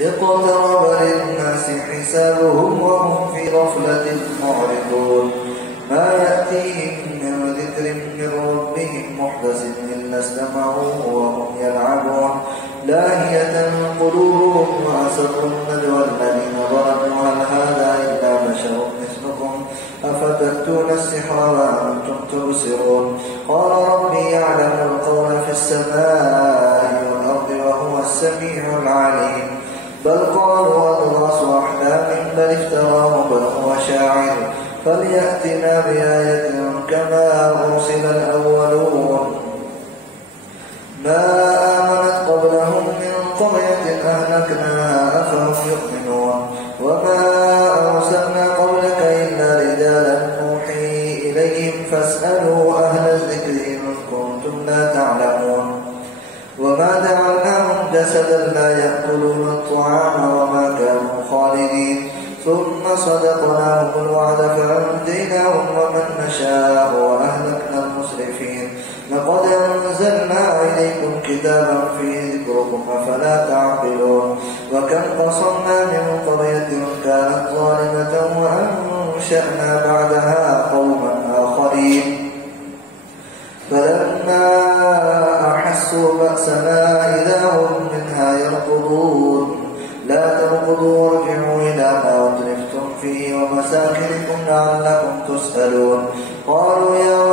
اقترب للناس حسابهم وهم في غفلة معرضون ما يأتيهم من ذكر من ربهم محدث إلا استمعوه وهم يلعبون لاهية قلوبهم وأسروا النجوى الذين ظلموا هل هذا إلا بشر مثلكم أفتأتون السحر وأنتم تبصرون قال ربي يعلم القول في السماء والأرض وهو السميع العليم بل قالوا أضغاث أحلام بل افتراه بل هو شاعر فليأتنا بآية كما أرسل الأولون ما آمنت قبلهم من قرية أهلكناها أفهم يؤمنون وما أرسلنا قبلك إلا رجالا نوحي إليهم فاسألوا أهل الذكر إن كنتم لا تعلمون وما جعلناهم جسدا لا يأكلون الطعام وما كانوا خالدين ثم صدقناهم الوعد فأنجيناهم ومن نشاء وأهلكنا المسرفين لقد أنزلنا إليكم كتابا فيه ذكركم أفلا تعقلون وكم قصمنا من قرية كانت ظالمة وأنشأنا بعدها قوما آخرين فلما أحسوا بأسنا إذا هم منها يركضون لا تركضوا وارجعوا إلى ما أترفتم فيه ومساكنكم لعلكم تسألون قالوا يا